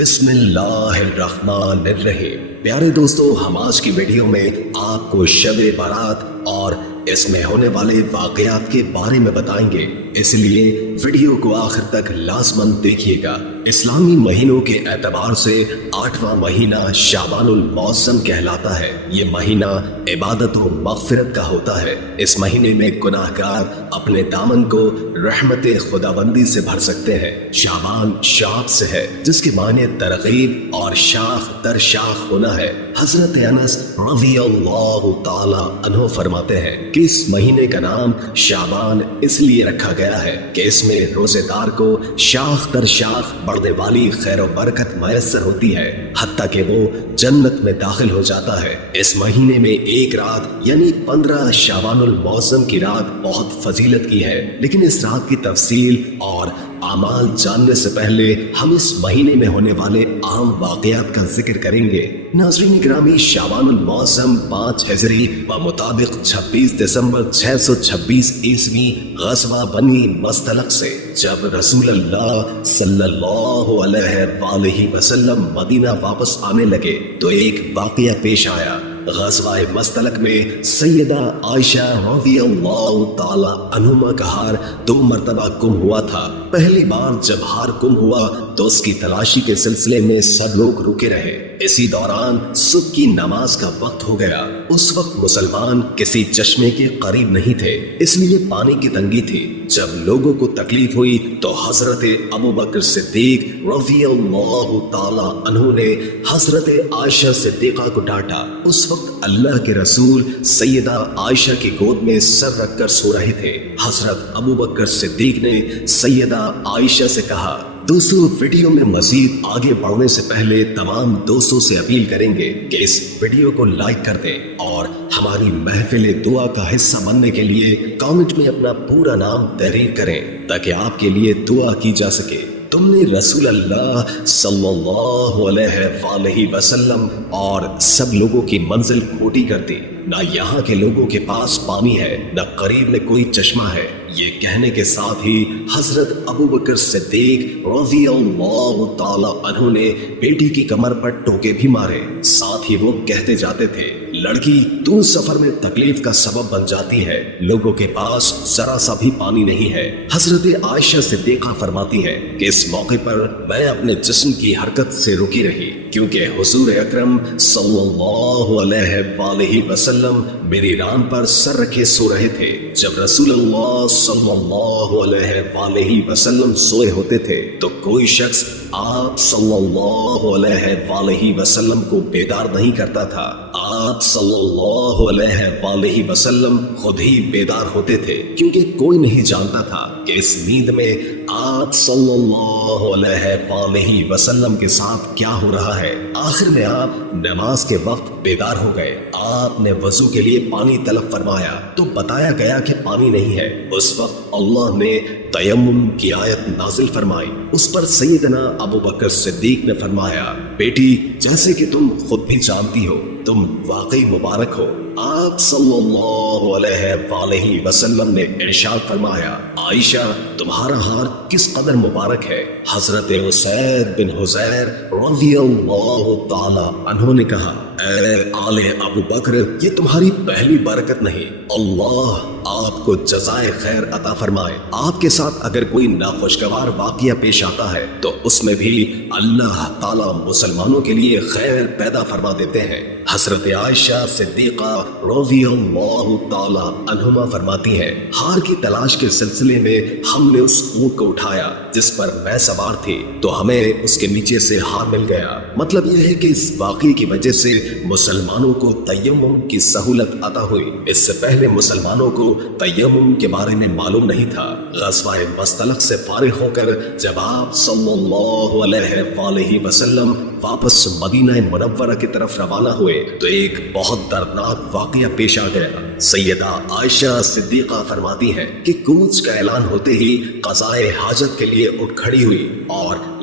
بسم اللہ الرحمن الرحیم۔ پیارے دوستو، ہم آج کی ویڈیو میں آپ کو شب برات اور اس میں ہونے والے واقعات کے بارے میں بتائیں گے، اس لیے ویڈیو کو آخر تک لازماً دیکھیے گا۔ اسلامی مہینوں کے اعتبار سے 8واں مہینہ شعبان المعظم کہلاتا ہے۔ یہ مہینہ عبادت و مغفرت کا ہوتا ہے۔ اس مہینے میں گناہگار اپنے دامن کو رحمت خداوندی سے بھر سکتے ہیں۔ شعبان شعب سے ہے، جس کے معنی ترغیب اور شاخ در شاخ ہونا ہے۔ حضرت انس رضی اللہ تعالی عنہ فرماتے ہیں کہ اس مہینے کا نام شعبان اس لیے رکھا گیا ہے کہ اس میں روزے دار کو شاخ در شاخ بڑھنے والی خیر و برکت میسر ہوتی ہے، حتیٰ کہ وہ جنت میں داخل ہو جاتا ہے۔ اس مہینے میں ایک رات یعنی 15 شعبان المعظم کی رات بہت فضیلت کی ہے، لیکن اس رات کی تفصیل اور اعمال جاننے سے پہلے ہم اس مہینے میں ہونے والے عام واقعات کا ذکر کریں گے۔ ناظرین گرامی، شعبان المعظم 5 ہجری بمطابق 26 دسمبر 626 عیسوی غزوہ بنی مستلق سے جب رسول اللہ صلی اللہ علیہ وآلہ وسلم مدینہ واپس آنے لگے تو ایک واقعہ پیش آیا۔ غزوہ مستلق میں سیدہ عائشہ رضی اللہ تعالی عنہما کا ہار 2 مرتبہ گم ہوا تھا۔ پہلی بار جب ہار گم ہوا تو اس کی تلاشی کے سلسلے میں سب لوگ رکے رہے۔ اسی دوران صبح کی نماز کا وقت ہو گیا۔ اس وقت مسلمان کسی چشمے کے قریب نہیں تھے، اس لیے پانی کی تنگی تھی۔ جب لوگوں کو تکلیف ہوئی تو حضرت ابوبکر صدیق رضی اللہ تعالی عنہ نے حضرت عائشہ صدیقہ کو ڈانٹا۔ اس وقت اللہ کے رسول سیدہ عائشہ کی گود میں سر رکھ کر سو رہے تھے۔ حضرت ابوبکر صدیق نے سیدہ عائشہ سے کہا، دوستو ویڈیو میں مزید آگے بڑھنے سے پہلے تمام دوستوں سے اپیل کریں گے کہ اس ویڈیو کو لائک کر دیں اور ہماری محفل دعا کا حصہ بننے کے لیے کامنٹ میں اپنا پورا نام تحریر کریں تاکہ آپ کے لیے دعا کی جا سکے۔ تم نے رسول اللہ صلی اللہ علیہ وآلہ وسلم اور سب لوگوں کی منزل کھوٹی کر دی۔ نہ یہاں کے لوگوں کے پاس پانی ہے، نہ قریب میں کوئی چشمہ ہے۔ یہ کہنے کے ساتھ ہی حضرت ابوبکر صدیق رضی اللہ تعالی عنہ نے بیٹی کی کمر پر ٹوکے بھی مارے۔ ساتھ ہی وہ کہتے جاتے تھے، لڑکی تو سفر میں تکلیف کا سبب بن جاتی ہے، لوگوں کے پاس ذرا سا بھی پانی نہیں ہے۔ حضرت عائشہ صدیقہ فرماتی ہے کہ اس موقع پر میں اپنے جسم کی حرکت سے رکی رہی، کیونکہ حضور اکرم صلی اللہ علیہ وآلہ وسلم میری ران پر سر رکھے سو رہے تھے۔ جب رسول اللہ صلی اللہ علیہ وآلہ وسلم سوئے ہوتے تھے تو کوئی شخص آپ صلی اللہ علیہ وآلہ وسلم کو بیدار نہیں کرتا تھا۔ آپ صلی اللہ علیہ وآلہ وسلم خود ہی بیدار ہوتے تھے، کیونکہ کوئی نہیں جانتا تھا کہ اس نیند میں آپ صلی اللہ علیہ وآلہ وسلم کے ساتھ کیا ہو رہا ہے۔ آخر میں آپ نماز کے وقت بیدار ہو گئے۔ آپ نے وضو کے لیے پانی طلب فرمایا تو بتایا گیا کہ پانی نہیں ہے۔ اس وقت اللہ نے تیمم کی آیت نازل فرمائی۔ اس پر سیدنا ابوبکر صدیق نے فرمایا، بیٹی جیسے کہ تم خود بھی جانتی ہو تم واقعی مبارک ہو۔ آپ صلی اللہ علیہ وآلہ وسلم نے ارشاد فرمایا، عائشہ تمہارا ہار کس قدر مبارک ہے۔ حضرت اسید بن حضیر رضی اللہ تعالی عنہ نے کہا، اے آل ابو بکر یہ تمہاری پہلی برکت نہیں، اللہ آپ کو جزائے خیر عطا فرمائے۔ آپ کے ساتھ اگر کوئی ناخوشگوار واقعہ پیش آتا ہے تو اس میں بھی اللہ تعالی مسلمانوں کے لیے خیر پیدا فرما دیتے ہیں۔ حضرت عائشہ صدیقہ رضی اللہ تعالی عنہما فرماتی ہیں، ہار کی تلاش کے سلسلے میں ہم نے اس اونٹ کو اٹھایا جس پر میں سوار تھی تو ہمیں اس کے نیچے سے ہار مل گیا۔ مطلب یہ ہے کہ اس واقعے کی وجہ سے مسلمانوں کو تیمم کی سہولت عطا ہوئی۔ اس سے پہلے مسلمانوں کو تیمم کے بارے میں معلوم نہیں تھا۔ غزوہ مستلق سے فارغ ہو کر جب آپ صلی اللہ علیہ وآلہ وسلم واپس مدینہ منورہ کی طرف روانہ ہوئے تو ایک بہت دردناک واقعہ پیش آ گیا۔ سیدہ عائشہ صدیقہ فرماتی ہیں کہ کوچ کا اعلان ہوتے ہی قضائے حاجت کے لیے اٹھ کھڑی ہوئی اور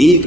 1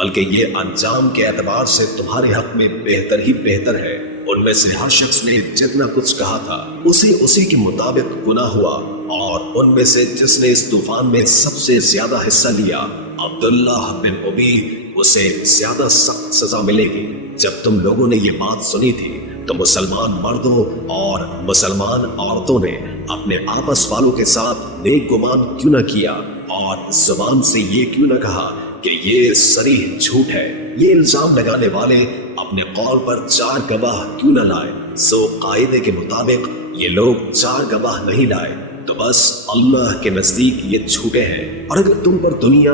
بلکہ یہ انجام کے اعتبار سے تمہارے حق میں بہتر ہی بہتر ہے۔ ان میں سے ہر شخص نے جتنا کچھ کہا تھا اسی کے مطابق گناہ ہوا، اور ان میں سے جس نے اس طوفان میں سب سے زیادہ حصہ لیا عبداللہ بن ابی، اسے زیادہ سخت سزا ملے گی۔ جب تم لوگوں نے یہ بات سنی تھی تو مسلمان مردوں اور مسلمان عورتوں نے اپنے آپس والوں کے ساتھ نیک گمان کیوں نہ کیا، اور زبان سے یہ کیوں نہ کہا کہ یہ صریح جھوٹ ہے۔ یہ الزام لگانے والے اپنے قول پر 4 گواہ کیوں نہ لائے؟ سو قاعدے کے مطابق یہ لوگ 4 گواہ نہیں لائے تو بس اللہ کے نزدیک یہ جھوٹے ہیں۔ اور اگر تم پر دنیا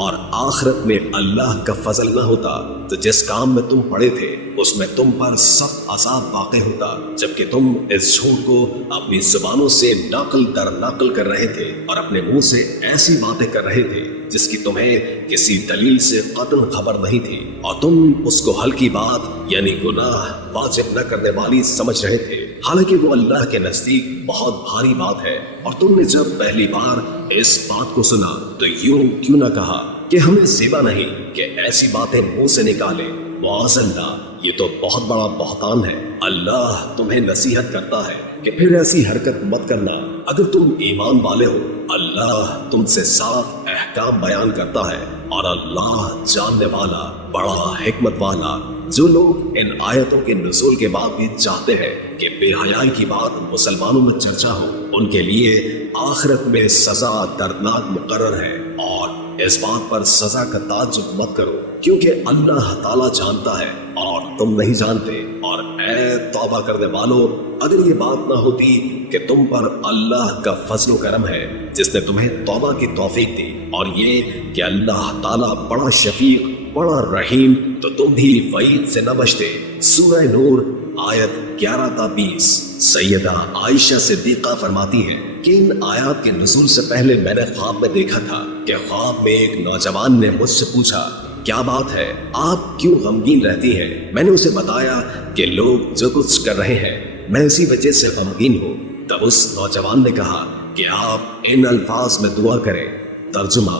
اور آخرت میں اللہ کا فضل نہ ہوتا تو جس کام میں تم پڑے تھے اس میں تم پر سخت عذاب واقع ہوتا، جبکہ تم اس جھوٹ کو اپنی زبانوں سے نقل در نقل کر رہے تھے اور اپنے منہ سے ایسی باتیں کر رہے تھے جس کی تمہیں کسی دلیل سے قطعاً خبر نہیں تھی، اور تم اس کو ہلکی بات یعنی گناہ واجب نہ کرنے والی سمجھ رہے تھے، حالانکہ وہ اللہ کے نزدیک بہت بھاری بات ہے۔ اور تم نے جب پہلی بار اس بات کو سنا تو یوں کیوں نہ کہا کہ ہمیں زیبا نہیں کہ ایسی باتیں منہ سے نکالے؟ معاذ اللہ، یہ تو بہت بڑا بہتان ہے۔ اللہ تمہیں نصیحت کرتا ہے کہ پھر ایسی حرکت مت کرنا۔ اگر تم ایمان والے ہو، اللہ تم سے صاف احکام بیان کرتا ہے، اور اللہ جاننے والا، بڑا حکمت والا۔ جو لوگ ان آیتوں کے نزول کے بعد بھی چاہتے ہیں کہ بے حیائی کی بات مسلمانوں میں چرچا ہو، ان کے لیے آخرت میں سزا دردناک مقرر ہے، اور اس بات پر سزا کا تعجب مت کرو، کیونکہ اللہ تعالیٰ جانتا ہے اور تم نہیں جانتے۔ اور اے توبہ کرنے والوں، اگر یہ بات نہ ہوتی کہ تم پر اللہ کا فضل و کرم ہے جس نے تمہیں توبہ کی توفیق دی، اور یہ کہ اللہ تعالیٰ بڑا شفیق، بڑا رحیم، تو تم بھی وعید سے نہ بچتے۔ سورہ نور آیت 11 تا 20۔ سیدہ عائشہ صدیقہ فرماتی ہیں کہ ان آیات کے نزول سے پہلے میں نے خواب میں دیکھا تھا کہ خواب میں ایک نوجوان نے مجھ سے پوچھا، کیا بات ہے، آپ کیوں غمگین رہتی ہیں؟ میں نے اسے بتایا کہ لوگ جو کچھ کر رہے ہیں میں اسی وجہ سے غمگین ہوں۔ تب اس نوجوان نے کہا کہ آپ ان الفاظ میں دعا کریں۔ ترجمہ: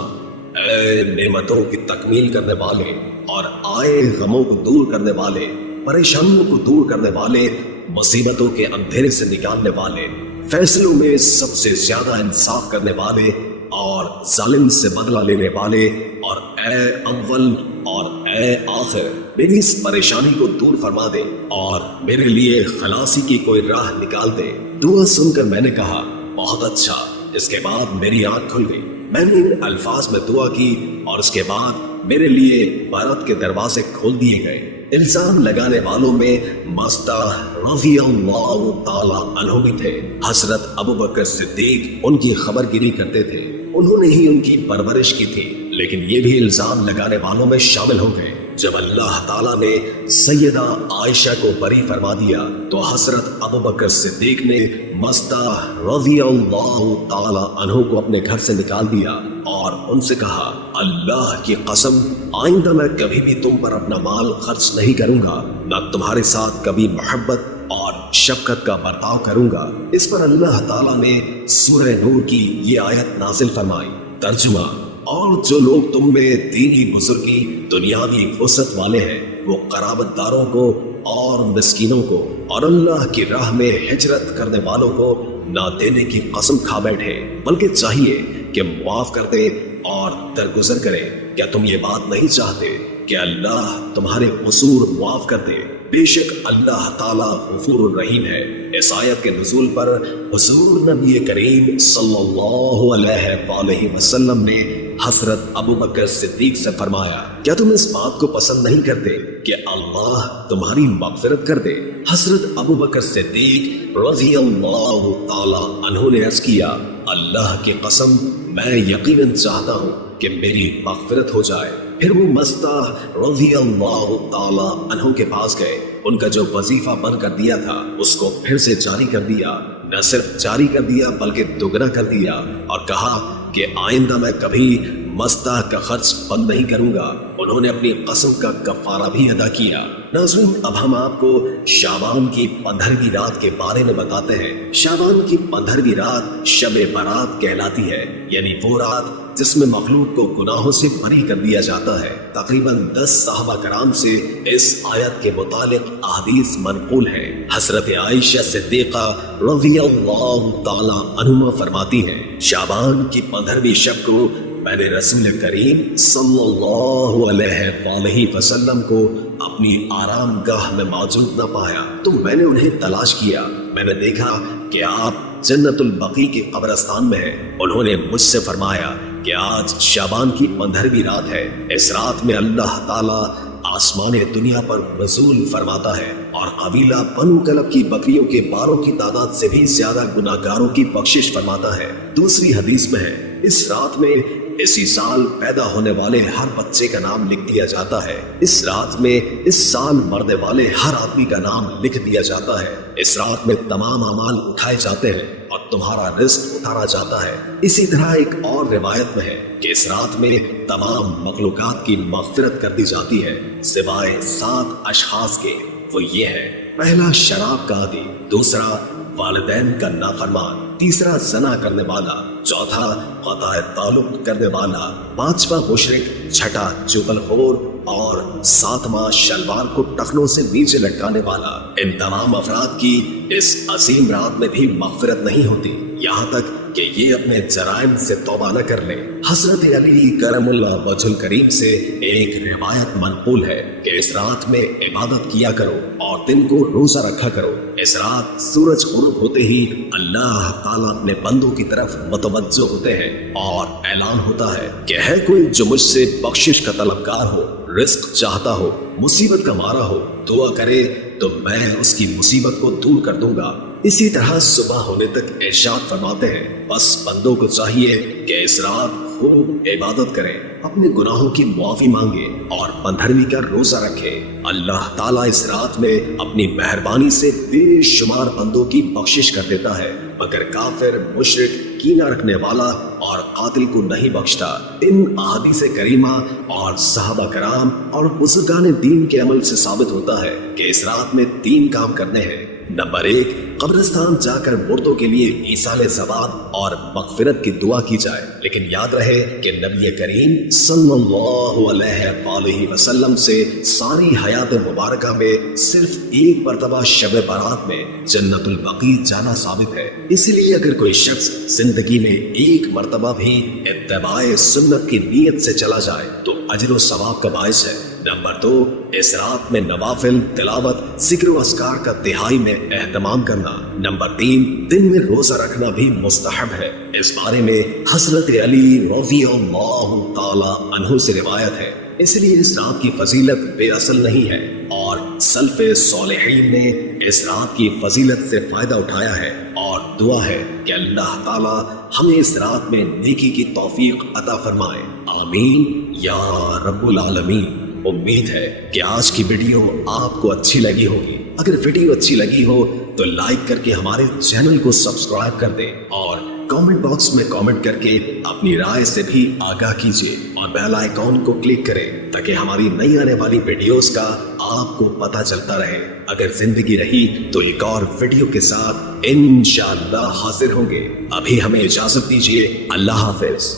اے نعمتوں کی تکمیل کرنے والے اور آئے غموں کو دور کرنے والے، پریشانیوں کو دور کرنے والے، مصیبتوں کے اندھیرے سے نکالنے والے، فیصلوں میں سب سے زیادہ انصاف کرنے والے اور ظالم سے بدلہ لینے والے، اور اے اول اور اے آخر، میری اس پریشانی کو دور فرما دے اور میرے لیے خلاصی کی کوئی راہ نکال دے۔ دعا سن کر میں نے کہا، بہت اچھا۔ اس کے بعد میری آنکھ کھل گئی۔ میں نے ان الفاظ میں دعا کی اور اس کے بعد میرے لیے برات کے دروازے کھول دیے گئے۔ الزام لگانے والوں میں مستہ رضی اللہ تعالی عنہ بھی تھے۔ حضرت ابوبکر صدیق ان کی خبر گیری کرتے تھے، انہوں نے ہی ان کی پرورش کی تھی، لیکن یہ بھی الزام لگانے والوں میں شامل ہو گئے۔ جب اللہ تعالیٰ نے سیدہ عائشہ کو بری فرما دیا تو حضرت ابوبکر صدیق نے مستہ رضی اللہ تعالی عنہ کو اپنے گھر سے نکال دیا اور ان سے کہا، اللہ کی قسم، آئندہ میں کبھی بھی تم پر اپنا مال خرچ نہیں کروں گا، نہ تمہارے ساتھ کبھی محبت اور شفقت کا برتاؤ کروں گا۔ اس پر اللہ تعالیٰ نے سورہ نور کی یہ آیت نازل فرمائی۔ ترجمہ: اور جو لوگ تم میں دینی بزرگی، دنیاوی وسعت والے ہیں، وہ قرابت داروں کو اور مسکینوں کو اور اللہ کی راہ میں ہجرت کرنے والوں کو نہ دینے کی قسم کھا بیٹھے، بلکہ چاہیے کہ معاف کر دے اور درگزر کرے۔ کیا تم یہ بات نہیں چاہتے کہ اللہ تمہارے قصور معاف کر دے؟ بے شک اللہ تعالیٰ غفور الرحیم ہے۔ اس آیت کے نزول پر حضور نبی کریم صلی اللہ علیہ وآلہ وسلم نے حضرت ابوبکر صدیق سے فرمایا، کیا تم اس بات کو پسند نہیں کرتے کہ اللہ تمہاری مغفرت کر دے؟ حضرت ابوبکر صدیق رضی اللہ تعالی عنہ نے عرض کیا، اللہ کی قسم، میں یقیناً چاہتا ہوں کہ میری مغفرت ہو جائے۔ پھر وہ مستہ رضی اللہ تعالی عنہ کے پاس گئے، ان کا جو وظیفہ بند کر دیا تھا اس کو پھر سے جاری کر دیا، نہ صرف جاری کر دیا بلکہ دگنا کر دیا، اور کہا کہ آئندہ میں کبھی مستہ کا خرچ بند نہیں کروں گا۔ انہوں نے اپنی قسم کا کفارہ بھی ادا کیا۔ ناظرین، اب ہم آپ کو شعبان کی 15ویں رات کے بارے میں بتاتے ہیں۔ شعبان کی 15ویں رات شب برات کہلاتی ہے، یعنی وہ رات جس میں مخلوق کو گناہوں سے بری کر دیا جاتا ہے۔ تقریباً 10 صحابہ کرام سے اس آیت کے متعلق احادیث منقول ہیں۔ حضرت عائشہ صدیقہ رضی اللہ تعالی عنہا فرماتی ہیں، شعبان کی 15ویں شب کو میں نے رسول کریم صلی اللہ علیہ وآلہ وسلم کو اپنی آرام گاہ میں موجود نہ پایا تو میں نے انہیں تلاش کیا۔ میں نے دیکھا کہ آپ جنت البقیع کے قبرستان میں ہیں۔ انہوں نے مجھ سے فرمایا کہ آج شعبان کی 15ویں رات ہے۔ اس رات میں اللہ تعالی آسمان دنیا پر نزول فرماتا ہے اور قبیلہ بنو کلب کی بکریوں کے باروں کی تعداد سے بھی زیادہ گناہگاروں کی بخشش فرماتا ہے۔ دوسری حدیث میں ہے، اس رات میں اسی سال پیدا ہونے والے ہر بچے کا نام لکھ دیا جاتا ہے۔ اس رات میں اس سال مرنے والے ہر آدمی کا نام لکھ دیا جاتا ہے۔ اس رات میں تمام اعمال اٹھائے جاتے ہیں اور تمہارا رزق اتارا جاتا ہے۔ اسی طرح ایک اور روایت میں ہے کہ اس رات میں تمام مخلوقات کی مغفرت کر دی جاتی ہے سوائے 7 اشخاص کے۔ وہ یہ ہے، پہلا شراب کا عادی، دوسرا والدین کا نافرمان، تیسرا زنا کرنے والا، چوتھا قطع تعلق کرنے والا، پانچواں مشرک، چھٹا چغل خور اور ساتواں شلوار کو ٹخنوں سے نیچے لٹکانے والا۔ ان تمام افراد کی اس عظیم رات میں بھی مغفرت نہیں ہوتی یہاں تک کہ یہ اپنے جرائم سے توبہ نہ کر لیں۔ حضرت علی کرم اللہ وجہ الکریم سے ایک روایت منقول ہے کہ اس رات میں عبادت کیا کرو اور دن کو روزہ رکھا کرو۔ اس رات سورج غروب ہوتے ہی اللہ تعالیٰ اپنے بندوں کی طرف متوجہ ہوتے ہیں اور اعلان ہوتا ہے کہ ہے کوئی جو مجھ سے بخشش کا طلبگار ہو، رزق چاہتا ہو، مصیبت کا مارا ہو، دعا کرے تو میں اس کی مصیبت کو دور کر دوں گا۔ اسی طرح صبح ہونے تک ارشاد فرماتے ہیں، بس بندوں کو چاہیے کہ اس رات خوب عبادت کریں، اپنے گناہوں کی معافی مانگے اور 15ویں کا روزہ رکھے۔ اللہ تعالیٰ اس رات میں اپنی مہربانی سے بے شمار بندوں کی بخشش کر دیتا ہے، مگر کافر، مشرک، کینہ رکھنے والا اور قاتل کو نہیں بخشتا۔ ان احادیث کریمہ اور صحابہ کرام اور بزرگان دین کے عمل سے ثابت ہوتا ہے کہ اس رات میں 3 کام کرنے ہیں۔ نمبر 1، قبرستان جا کر مردوں کے لیے ایصال ثواب اور مغفرت کی دعا کی جائے، لیکن یاد رہے کہ نبی کریم صلی اللہ علیہ وآلہ وسلم سے ساری حیات مبارکہ میں صرف ایک مرتبہ شب برات میں جنت البقیع جانا ثابت ہے۔ اس لیے اگر کوئی شخص زندگی میں ایک مرتبہ بھی اتباع سنت کی نیت سے چلا جائے تو اجر و ثواب کا باعث ہے۔ نمبر 2، اس رات میں نوافل، تلاوت، ذکر و اذکار کا تہائی میں اہتمام کرنا۔ نمبر 3، دن میں روزہ رکھنا بھی مستحب ہے۔ اس بارے میں حضرت علی رضی اللہ تعالی عنہ سے روایت ہے، اس لیے اس رات کی فضیلت بے اصل نہیں ہے اور سلف صالحین نے اس رات کی فضیلت سے فائدہ اٹھایا ہے، اور دعا ہے کہ اللہ تعالی ہمیں اس رات میں نیکی کی توفیق عطا فرمائے، آمین یا رب العالمین۔ امید ہے کہ آج کی ویڈیو آپ کو اچھی لگی ہوگی۔ اگر ویڈیو اچھی لگی ہو تو لائک کر کے ہمارے چینل کو سبسکرائب کر دیں اور کامنٹ باکس میں کامنٹ کر کے اپنی رائے سے بھی آگاہ کیجیے اور بیل آئیکن کو کلک کریں تاکہ ہماری نئی آنے والی ویڈیوز کا آپ کو پتہ چلتا رہے۔ اگر زندگی رہی تو ایک اور ویڈیو کے ساتھ انشاءاللہ حاضر ہوں گے۔ ابھی ہمیں اجازت دیجیے، اللہ حافظ۔